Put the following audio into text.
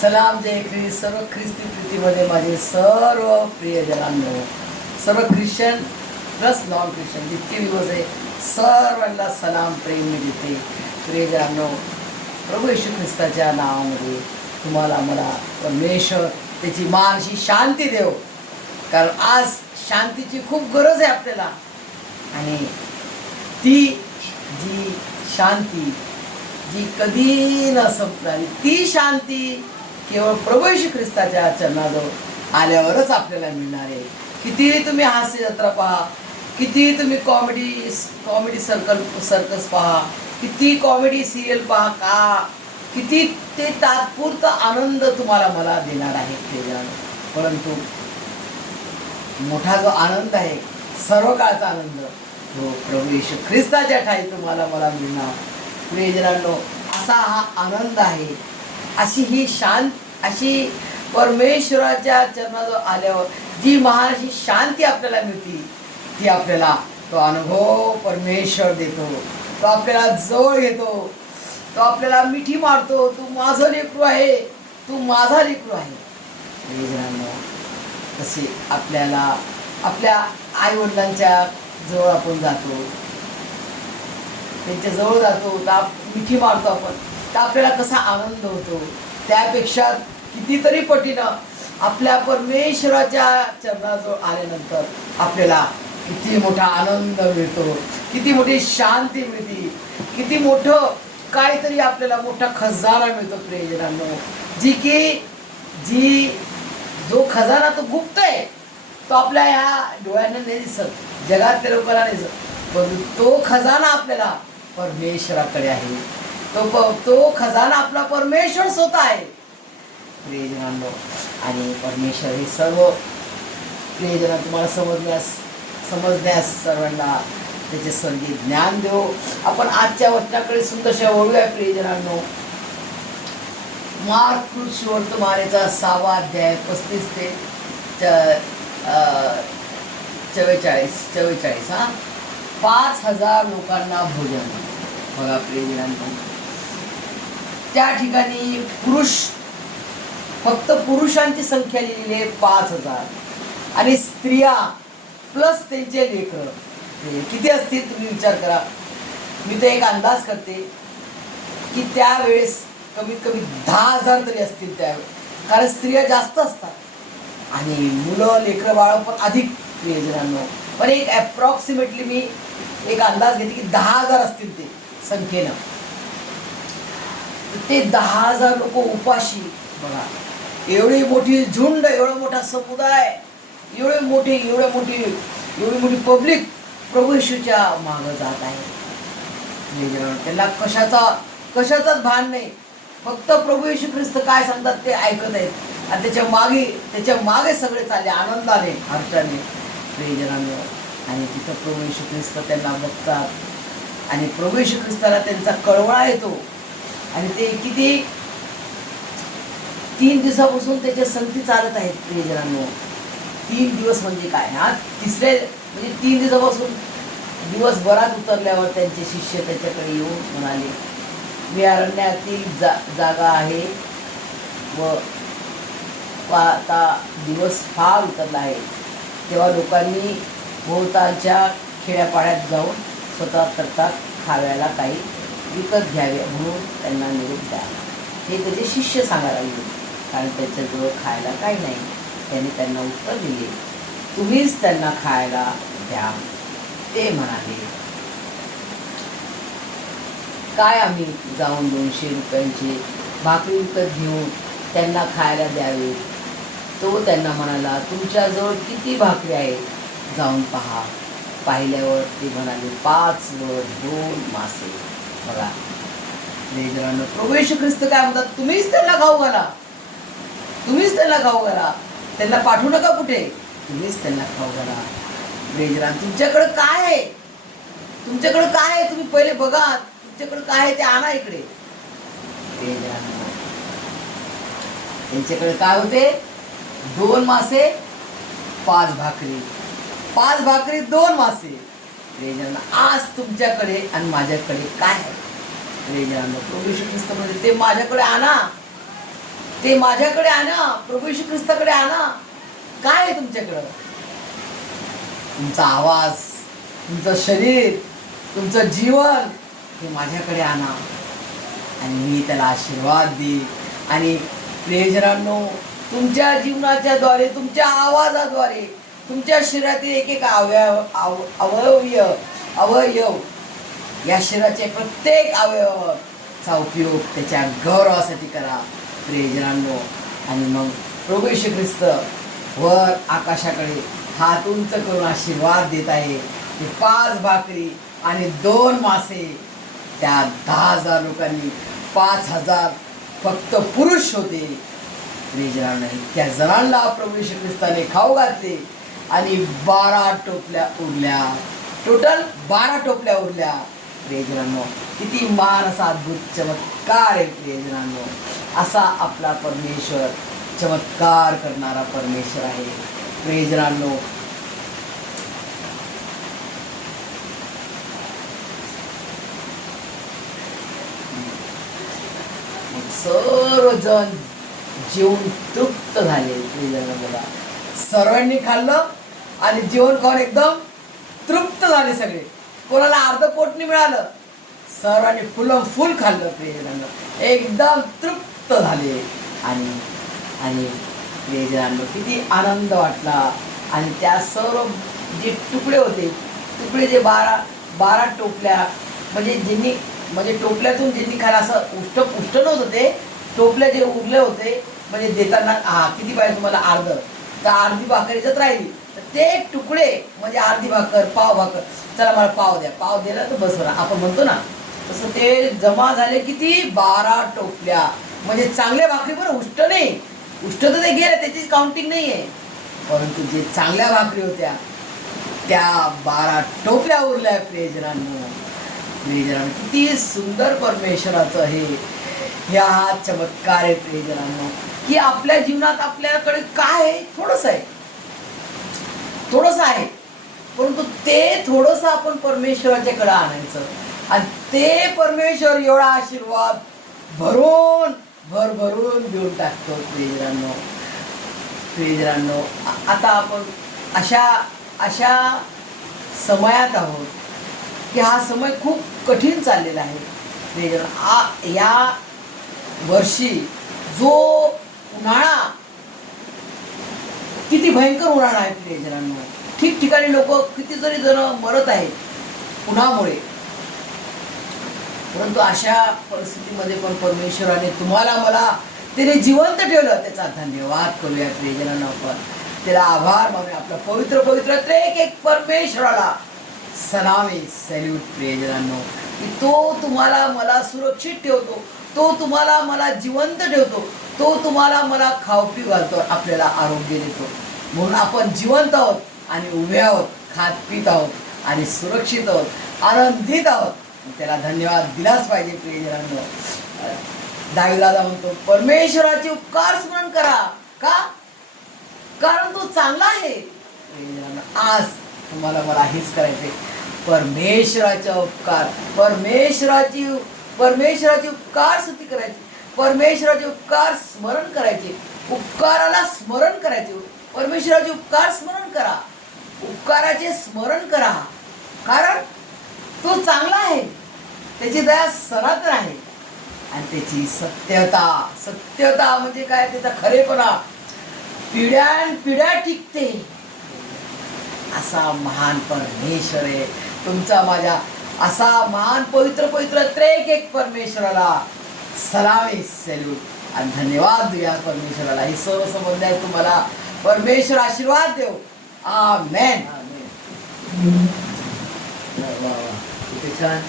सलाम जय ख्रिस्त. सर्व ख्रिस्ती प्रीतीमध्ये माझे सर्व प्रियजनांनो, सर्व ख्रिश्चन प्लस नॉन ख्रिश्चन जितके दिवस आहे सर्वांना सलाम प्रेम मी देते. प्रियजनांनो, प्रभू येशू ख्रिस्ताच्या नावामध्ये तुम्हाला मला परमेश्वर त्याची मानशी शांती देव. कारण आज शांतीची खूप गरज आहे आपल्याला. आणि ती जी शांती जी कधी न संपणारी ती शांती केवळ प्रभू येशू ख्रिस्ताच्या चरणाजवळ आल्यावरच आपल्याला मिळणार आहे. कितीही तुम्ही हास्य जत्रा पहा, कितीही तुम्ही कॉमेडी सर्कस पहा, किती कॉमेडी सिरियल पहा, किती ते तात्पुरता आनंद तुम्हाला मला देणार आहे त्याच्यानं. परंतु मोठा जो आनंद आहे, सर्व काळचा आनंद, तो प्रभू येशू ख्रिस्ताच्या ठाई तुम्हाला मला मिळणार. प्रियजनांनो, असा हा आनंद आहे, अशी परमेश्वराच्या चरणाजवळ आल्यावर जी महान अशी शांती आपल्याला मिळते, ती आपल्याला तो अनुभव परमेश्वर देतो. तो आपल्याला जवळ घेतो, तो आपल्याला मिठी मारतो. तू माझं लेकरू आहे, तू माझा लेकरू आहे. प्रियजनांनो, तसे आपल्याला आपल्या आईवडिलांच्या जवळ आपण जातो, त्यांच्या जवळ जातो, तर मिठी मारतो आपण, तर आपल्याला कसा आनंद होतो. त्यापेक्षा कितीतरी पटीनं आपल्या परमेश्वराच्या चरणाजवळ आल्यानंतर आपल्याला किती मोठा आनंद मिळतो, किती मोठी शांती मिळते, किती मोठं काहीतरी आपल्याला मोठा खजाना मिळतो. प्रियजनांनो, जो खजाना तो गुप्त आहे, तो आपल्या ह्या डोळ्यांना नाही दिसत, जगातल्या लोकांना नाही दिसत, पण तो खजाना आपल्याला परमेश्वराकडे आहे. तो खजाना आपला परमेश्वर स्वतः आहे. प्रियजनांनो, आणि परमेश्वर हे सर्व प्रियजना तुम्हाला समजण्यास सर्वांना त्याचे स्वर्गीय ज्ञान देऊ. आपण आजच्या वचनाकडे सुंदरशा वळूया. प्रियजनांनो, मार्क सुवर्तमानेचा 6वा अध्याय 35 ते 44 हा 5,000 लोकांना भोजन. बघा प्रियजनांनो, त्या ठिकाणी फक्त पुरुषांची संख्या लिहिलेली आहे 5,000 आणि स्त्रिया प्लस त्यांचे लेकरं किती असतील तुम्ही विचार करा. मी तर एक अंदाज करते की त्यावेळेस कमीत कमी 10,000 तरी असतील त्यावेळेस, कारण स्त्रिया जास्त असतात आणि मुलं लेकरं बाळ पण अधिक. प्रियजनांनो, पण एक ॲप्रॉक्सिमेटली मी एक अंदाज घेते की 10,000 असतील ते संख्येनं. ते 10,000 लोक उपाशी. बघा, एवढी मोठी झुंड, एवढा मोठा समुदाय, एवढी मोठी पब्लिक प्रभू येशूच्या मागं जात आहे. त्यांना कशाचाच भान नाही, फक्त प्रभू येशू ख्रिस्त काय सांगतात ते ऐकत आहेत आणि त्याच्या मागे सगळे चालले आनंदाने, हर्षाने. प्रियजनांनो, आणि तिथं प्रभू येशू ख्रिस्त त्यांना बघतात आणि प्रभू येशू ख्रिस्ताला त्यांचा कळवळा येतो. आणि ते किती 3 दिवसापासून त्याच्या संगती चालत आहेत. प्रियजनांनो, 3 दिवस म्हणजे काय, हा तिसरे म्हणजे 3 दिवसापासून दिवसभरात उतरल्यावर त्यांचे शिष्य त्याच्याकडे येऊन म्हणाले, मी अरण्यातील जागा आहे व आता दिवस फार उतरला आहे. तेव्हा लोकांनी भोवतालच्या खेड्यापाड्यात जाऊन स्वतः खाव्याला काही विकत घ्यावे म्हणून त्यांना निरोप द्या. हे त्याचे शिष्य सांगायला लागले, कारण त्याच्याजवळ खायला काही नाही. त्यांनी त्यांना उत्तर दिले, तुम्हीच त्यांना खायला द्या. ते म्हणाले, काय आम्ही जाऊन 200 रुपयांची भाकरी विकत घेऊन त्यांना खायला द्यावे. तो त्यांना म्हणाला, तुमच्याजवळ किती भाकरी आहेत, जाऊन पहा. पाहिल्यावर ते म्हणाले, 5 व 2 मासे. बघा प्रियजनांनो, प्रभू येशू ख्रिस्त काय म्हणतात, तुम्हीच त्यांना खाऊ घाला, तुम्हीच त्यांना खाऊ घाला. त्यांना पाठवू नका कुठे, तुम्हीच त्यांना खाऊ घाला. प्रियजनांनो, तुमच्याकडे काय आहे, तुम्ही पहिले बघा, तुमच्याकडे काय आहे ते आणा इकडे. प्रियजनांनो, त्यांच्याकडे काय होते, 2 मासे 5 भाकरी, 5 भाकरी 2 मासे. प्रियजनांनो, आज तुमच्याकडे आणि माझ्याकडे काय आहे. प्रियजनांनो, प्रभू येशू ख्रिस्त म्हणजे ते माझ्याकडे आणा, ते माझ्याकडे आणा, प्रभू येशू ख्रिस्ताकडे आणा. काय आहे तुमच्याकडं? तुमचा आवाज, तुमचं शरीर, तुमचं जीवन ते माझ्याकडे आणा आणि मी त्याला आशीर्वाद देईन. आणि प्रियजनांनो, तुमच्या जीवनाच्या द्वारे, तुमच्या आवाजाद्वारे, तुमच्या शरीरातील एक एक अवयव या शरीराचे प्रत्येक अवयवाचा उपयोग त्याच्या गौरवासाठी करा प्रियजनांनो. आणि मग प्रभू येशू ख्रिस्त वर आकाशाकडे हात उंच करून आशीर्वाद देत आहे. ते 5 भाकरी आणि 2 मासे त्या 10,000 लोकांनी, 5,000 फक्त पुरुष होते प्रियजनांनो, इतक्या जणांना प्रभू येशू ख्रिस्ताने खाऊ घातले आणि 12 टोपल्या उरल्या. टोटल 12 टोपल्या उरल्या प्रियजनांनो. किती मान असा अद्भुत चमत्कार आहे प्रियजनांनो. असा आपला परमेश्वर चमत्कार करणारा परमेश्वर आहे प्रियजनांनो. सर्वजण जेवून तृप्त झाले प्रियजनांनो. सर्वांनी खाल्लं आणि जेवण खाऊन एकदम तृप्त झाले सगळे. कोणाला अर्ध पोट नाही मिळालं, सर्वांनी फुल खाल्लं प्रियजनांनो, एकदम तृप्त झाले. आणि प्रियजनांनो, किती आनंद वाटला. आणि त्या सर्व जे तुकडे होते, तुकडे जे 12 टोपल्या, म्हणजे टोपल्यातून ज्यांनी खायला, असं उष्ट नव्हतं ते, टोपल्या जे उरले होते, म्हणजे देताना किती पाहिजे तुम्हाला, अर्ध, तर अर्धी भाकर याच्यात राहिली, तर ते तुकडे म्हणजे अर्धी भाकर, पाव भाकर, चला मला पाव द्या, पाव दिला तर बस बरं आपण म्हणतो ना, तसं ते जमा झाले किती, 12 टोपल्या. म्हणजे चांगल्या भाकरी, बरं उष्ट नाही, उष्ट तर ते गेले, त्याची काउंटिंग नाही आहे, परंतु जे चांगल्या भाकरी होत्या त्या 12 टोपल्या उरल्या प्रियजनांनो. किती सुंदर परमेश्वराचं हे हा चमत्कार आहे प्रियजनांनो, की आपल्या जीवनात आपल्याकडे काय आहे, थोडंसं आहे, परंतु ते थोडंसं आपण परमेश्वराच्याकडे आणायचं आणि ते परमेश्वर एवढा आशीर्वाद भरभरून देऊन टाकतो प्रियजनांनो. आता आपण अशा समयात आहोत की हा समय खूप कठीण चाललेला आहे प्रियजनांनो. या वर्षी जो उन्हाळा, किती भयंकर उन्हाळा आहे प्रियजनांनो. ठिकठिकाणी लोक कितीतरी जण मरत आहेत उन्हामुळे. परंतु अशा परिस्थितीमध्ये पण परमेश्वराने तुम्हाला मला त्याने जिवंत ठेवलं, त्याचा धन्यवाद करूया प्रियजनांनो. आपण त्याला आभार मानूया. आपला पवित्र एक परमेश्वराला सलामी, सॅल्यूट प्रियजनांनो, की तो तुम्हाला मला सुरक्षित ठेवतो, तो तुम्हाला मला जिवंत ठेवतो, तो तुम्हाला मला खाऊ पिऊ घालतो, आपल्याला आरोग्य देतो. म्हणून आपण जिवंत आहोत आणि उभे आहोत, खात पीत आहोत आणि सुरक्षित आहोत, आनंदित आहोत. त्याला धन्यवाद दिलाच पाहिजे प्रियजनांनो. दावीदादा म्हणतो, परमेश्वराचे उपकार स्मरण करा. का? कारण तो चांगला आहे. आज तुम्हाला मला हेच करायचे, परमेश्वराचा उपकार, परमेश्वराची उपकार स्तुती करायची, परमेश्वराचे उपकार स्मरण करायचे, उपकाराला स्मरण करायचे. परमेश्वराचे उपकार स्मरण करा, उपकाराचे स्मरण करा, कारण तो चांगला आहे, त्याची दया सनातन आहे आणि त्याची सत्यता म्हणजे काय, त्याचा खरेपणा पिढ्यानपिढ्या टिकते. असा महान परमेश्वर आहे तुमचा, माझ्या असा महान पवित्र एक परमेश्वराला सलामी, सॅल्यूट आणि धन्यवाद देऊया परमेश्वराला. ही सर्व संबंध तुम्हाला परमेश्वर आशीर्वाद देव. आमेन. किती छान.